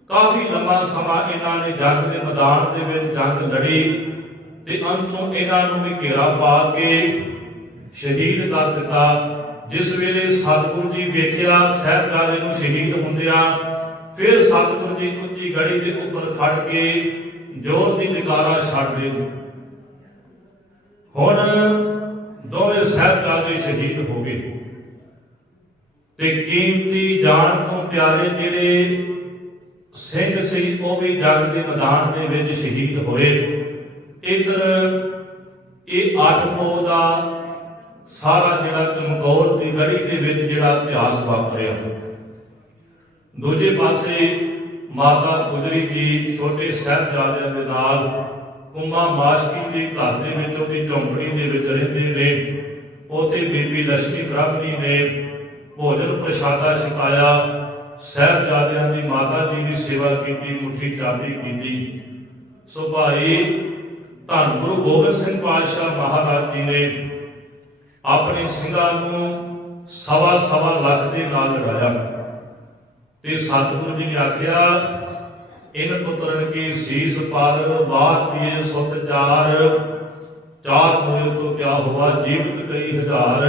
ਕਾਫੀ ਲੰਮਾ ਸਮਾਂ ਇਹਨਾਂ ਨੇ ਜੰਗ ਦੇ ਮੈਦਾਨ ਦੇ ਵਿੱਚ ਜੰਗ ਲੜੀ ਤੇ ਅੰਤੋਂ ਇਹਨਾਂ ਨੂੰ ਵੀ ਘੇਰਾ ਪਾ ਕੇ ਸ਼ਹੀਦ ਕਰ ਦਿੱਤਾ। ਜਿਸ ਵੇਲੇ ਸਤਿਗੁਰੂ ਜੀ ਵੇਖਿਆ ਸਾਹਿਬਜ਼ਾਦੇ ਨੂੰ ਸ਼ਹੀਦ ਹੁੰਦਿਆਂ, ਫਿਰ ਸਤਿਗੁਰੂ ਜੀ ਉੱਚੀ ਗੜੀ ਦੇ ਉੱਪਰ ਖੜ ਕੇ ਜੋਰ ਦੀ ਛੱਡ ਛੱਡਦੇ ਹੁਣ ਦੋਵੇਂ ਸਾਹਿਬਜ਼ਾਦੇ ਸ਼ਹੀਦ ਹੋ ਗਏ। ਤੇ ਕੀਮਤੀ ਜਾਨ ਤੋਂ ਪਿਆਰੇ ਜਿਹੜੇ ਸਿੰਘ ਸੀ, ਉਹ ਵੀ ਜੰਗ ਦੇ ਮੈਦਾਨ ਦੇ ਵਿੱਚ ਸ਼ਹੀਦ ਹੋਏ। ਇਧਰ ਇਹ ਅੱਠ ਪੋ ਦਾ ਸਾਰਾ ਜਿਹੜਾ ਚਮਕੌਰ ਦੀ ਗੜੀ ਦੇ ਵਿੱਚ ਜਿਹੜਾ ਇਤਿਹਾਸ ਵਾਪਰਿਆ। ਦੂਜੇ ਪਾਸੇ ਮਾਤਾ ਗੁਜਰੀ ਜੀ ਛੋਟੇ ਸਾਹਿਬਜ਼ਾਦਿਆਂ ਦੇ ਨਾਲ ਉਮਾ ਮਾਸ਼ਕੀ ਦੇ ਘਰ ਦੇ ਵਿੱਚ, ਉਹਦੀ ਝੌਂਪੜੀ ਦੇ ਵਿੱਚ ਰਹਿੰਦੇ ਨੇ। ਉੱਥੇ ਬੀਬੀ ਲక్ష్ਮੀ ਬ੍ਰਾਹਮਣੀ ਨੇ ਭੋਜਨ ਪ੍ਰਸ਼ਾਦਾ ਛਕਾਇਆ। ਸਾਹਿਬਜ਼ਾਦਿਆਂ ਦੀ ਮਾਤਾ ਜੀ ਦੀ ਸੇਵਾ ਕੀਤੀ, ਮੁੱਠੀ ਚਾਬੀ ਕੀਤੀ। ਸੋ ਭਾਈ ਧੰਨ ਗੁਰੂ ਗੋਬਿੰਦ ਸਿੰਘ ਪਾਤਸ਼ਾਹ ਮਹਾਰਾਜ ਜੀ ਨੇ ਆਪਣੇ ਸਿੰਘਾਂ ਨੂੰ ਸਵਾ ਸਵਾ ਲੱਖ ਦੇ ਨਾਲ ਲੜਾਇਆ। ਤੇ ਸਤਿਗੁਰੂ ਜੀ ਨੇ ਆਖਿਆ, ਇਨ ਪੁੱਤਰਨ ਕੀ ਸੀਸ ਪਰ ਬਾਤ ਦੀਏ ਸੁਤ ਚਾਰ। ਚਾਰ ਮੋਇ ਤੋਂ ਕਿਆ ਹੁਆ ਜੀਵਤ ਕਈ ਹਜ਼ਾਰ।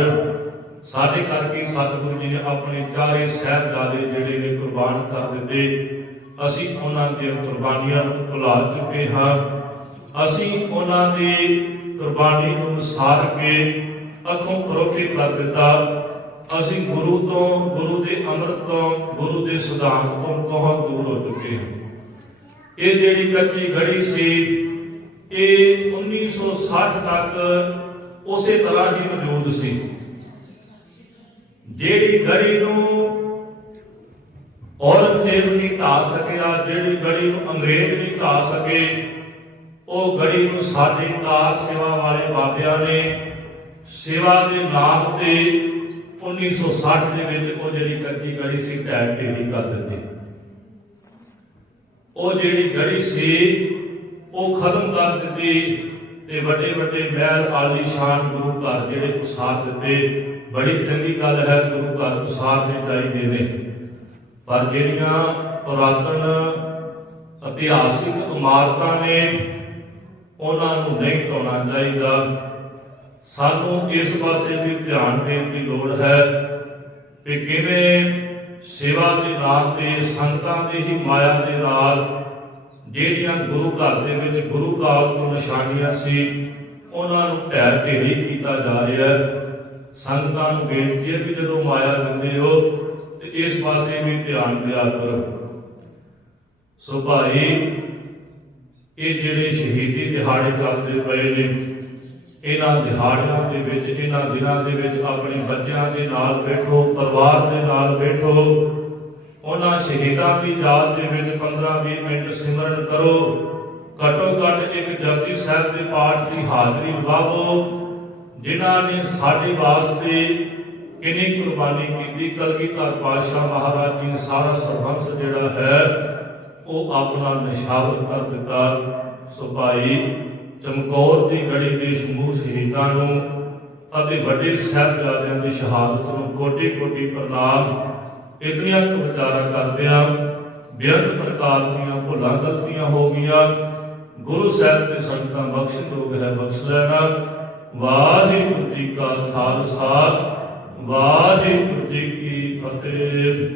ਸਾਡੇ ਕਰਕੇ ਸਤਿਗੁਰੂ ਜੀ ਨੇ ਆਪਣੇ ਚਾਰੇ ਸਾਹਿਬਜ਼ਾਦੇ ਜਿਹੜੇ ਨੇ ਕੁਰਬਾਨ ਕਰ ਦਿੱਤੇ। ਅਸੀਂ ਉਹਨਾਂ ਦੀਆਂ ਕੁਰਬਾਨੀਆਂ ਨੂੰ ਭੁਲਾ ਚੁੱਕੇ ਹਾਂ। ਅਸੀਂ ਉਹਨਾਂ ਦੀ ਕੁਰਬਾਨੀ ਨੂੰ ਸਾਰ ਕੇ ਅੱਖੋਂ ਪਰੋਖੇ ਕਰ ਦਿੱਤਾ। ਅਸੀਂ ਗੁਰੂ ਤੋਂ, ਗੁਰੂ ਦੇ ਅੰਮ੍ਰਿਤ ਤੋਂ, ਗੁਰੂ ਦੇ ਸਿਧਾਂਤ ਤੋਂ ਬਹੁਤ ਦੂਰ ਹੋ ਚੁੱਕੇ ਹਾਂ। ਇਹ ਜਿਹੜੀ ਕੱਚੀ ਘੜੀ ਸੀ, ਇਹ 1960 ਤੱਕ ਉਸੇ ਤਰ੍ਹਾਂ ਹੀ ਮੌਜੂਦ ਸੀ। ਜਿਹੜੀ ਘੜੀ ਨੂੰ ਔਰੰਗਜ਼ੇਬ ਨਹੀਂ ਢਾ ਸਕਿਆ, ਜਿਹੜੀ ਘੜੀ ਨੂੰ ਅੰਗਰੇਜ਼ ਨਹੀਂ ਢਾ ਸਕੇ, ਉਹ ਘੜੀ ਨੂੰ ਸਾਡੇ ਕਾਰ ਸੇਵਾ ਵਾਲੇ ਬਾਬਿਆਂ ਨੇ ਸੇਵਾ ਦੇ ਨਾਮ ਤੇ 1960 ਦੇ ਵਿੱਚ ਉਹ ਜਿਹੜੀ ਕੱਚੀ ਗਲੀ ਸੀ ਢਹਿ ਢੇਰੀ ਕਰ ਦਿੱਤੀ ਉਹ ਜਿਹੜੀ ਗਲੀ ਸੀ, ਉਹ ਖਤਮ ਕਰ ਦਿੱਤੀ ਤੇ ਵੱਡੇ ਵੱਡੇ ਮਹਿਲ ਆਲੀਸ਼ਾਨ ਗੁਰੂ ਘਰ ਜਿਹੜੇ ਉਸਾਰ ਦਿੱਤੇ ਬੜੀ ਚੰਗੀ ਗੱਲ ਹੈ, ਗੁਰੂ ਘਰ ਉਸਾਰਨੇ ਚਾਹੀਦੇ ਨੇ ਪਰ ਜਿਹੜੀਆਂ ਪੁਰਾਤਨ ਇਤਿਹਾਸਿਕ ਇਮਾਰਤਾਂ ਨੇ, ਉਹਨਾਂ ਨੂੰ ਨਹੀਂ ਢਾਉਣਾ ਚਾਹੀਦਾ। ਸਾਨੂੰ ਇਸ ਪਾਸੇ ਵੀ ਧਿਆਨ ਦੇਣ ਦੀ ਲੋੜ ਹੈ ਕਿ ਕਿਵੇਂ ਸੇਵਾ ਦੇ ਨਾਂ ਤੇ ਸੰਗਤਾਂ ਦੀ ਹੀ ਮਾਇਆ ਦੇ ਨਾਲ ਜਿਹੜੀਆਂ ਗੁਰੂ ਘਰ ਦੇ ਵਿੱਚ ਗੁਰੂ ਕਾਲ ਤੋਂ ਨਿਸ਼ਾਨੀਆਂ ਸੀ, ਉਹਨਾਂ ਨੂੰ ਢਹਿ ਢੇਰੀ ਕੀਤਾ ਜਾ ਰਿਹਾ ਹੈ। ਸੰਗਤਾਂ ਨੂੰ ਬੇਨਤੀ ਹੈ ਵੀ ਜਦੋਂ ਮਾਇਆ ਦਿੰਦੇ ਹੋ, ਤੇ ਇਸ ਪਾਸੇ ਵੀ ਧਿਆਨ ਦਿਆ ਕਰੋ। ਸੋ ਭਾਈ, ਇਹ ਜਿਹੜੇ ਸ਼ਹੀਦੀ ਦਿਹਾੜੇ ਚੱਲਦੇ ਪਏ ਨੇ ਇਹਨਾਂ ਦਿਹਾੜਿਆਂ ਦੇ ਵਿੱਚ, ਇਹਨਾਂ ਦਿਨਾਂ ਦੇ ਵਿੱਚ ਆਪਣੇ ਬੱਚਿਆਂ ਦੇ ਨਾਲ ਬੈਠੋ, ਪਰਿਵਾਰ ਦੇ ਨਾਲ ਬੈਠੋ। ਉਹਨਾਂ ਸ਼ਹੀਦਾਂ ਦੀ ਯਾਦ ਦੇ ਵਿੱਚ 15-20 ਮਿੰਟ ਸਿਮਰਨ ਕਰੋ। ਘਟੋ ਘੱਟ ਇੱਕ ਜਪਜੀ ਸਾਹਿਬ ਦੇ ਪਾਠ ਦੀ ਹਾਜ਼ਰੀ ਲਵਾਓ ਜਿਨ੍ਹਾਂ ਨੇ ਸਾਡੇ ਵਾਸਤੇ ਕਿੰਨੀ ਕੁਰਬਾਨੀ ਕੀਤੀ। ਕਲਗੀਧਰ ਪਾਤਸ਼ਾਹ ਮਹਾਰਾਜ ਜੀ ਨੇ ਸਾਰਾ ਸਰਬੰਸ ਜਿਹੜਾ ਹੈ, ਉਹ ਆਪਣਾ ਨਿਸ਼ਾਵਰ ਕਰ ਦਿੱਤਾ। ਸੋ ਭਾਈ ਚਮਕੌਰ ਦੀ ਗੜੀ ਦੇ ਸਮੂਹ ਸ਼ਹੀਦਾਂ ਨੂੰ ਅਤੇ ਵੱਡੇ ਸਾਹਿਬਜ਼ਾਦਿਆਂ ਦੀ ਸ਼ਹਾਦਤ ਨੂੰ ਕੋਟੀ ਕੋਟੀ ਪ੍ਰਣਾਮ। ਇਤਨੀਆਂ ਵਿਚਾਰਾਂ ਕਰਦਿਆਂ ਬੇਅੰਤ ਪ੍ਰਕਾਰ ਦੀਆਂ ਭੁੱਲਾਂ ਗਲਤੀਆਂ ਹੋ ਗਈਆਂ। ਗੁਰੂ ਸਾਹਿਬ ਦੇ ਸੰਤਾਂ ਬਖਸ਼ ਲੋਗ ਹੈ ਬਖਸ਼ ਲੈਣਾ। ਵਾਹਿਗੁਰੂ ਜੀ ਕਾ ਖਾਲਸਾ, ਵਾਹਿਗੁਰੂ ਜੀ ਕੀ ਫਤਿਹ।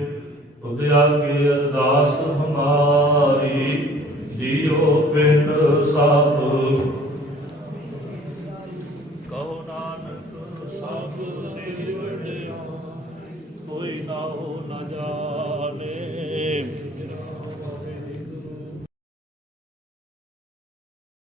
ਉਦਿਆ ਕੀ ਅਰਦਾਸ ਹਮਾਰੀ ਜੀਓ ਪਿੰਡ ਸਭ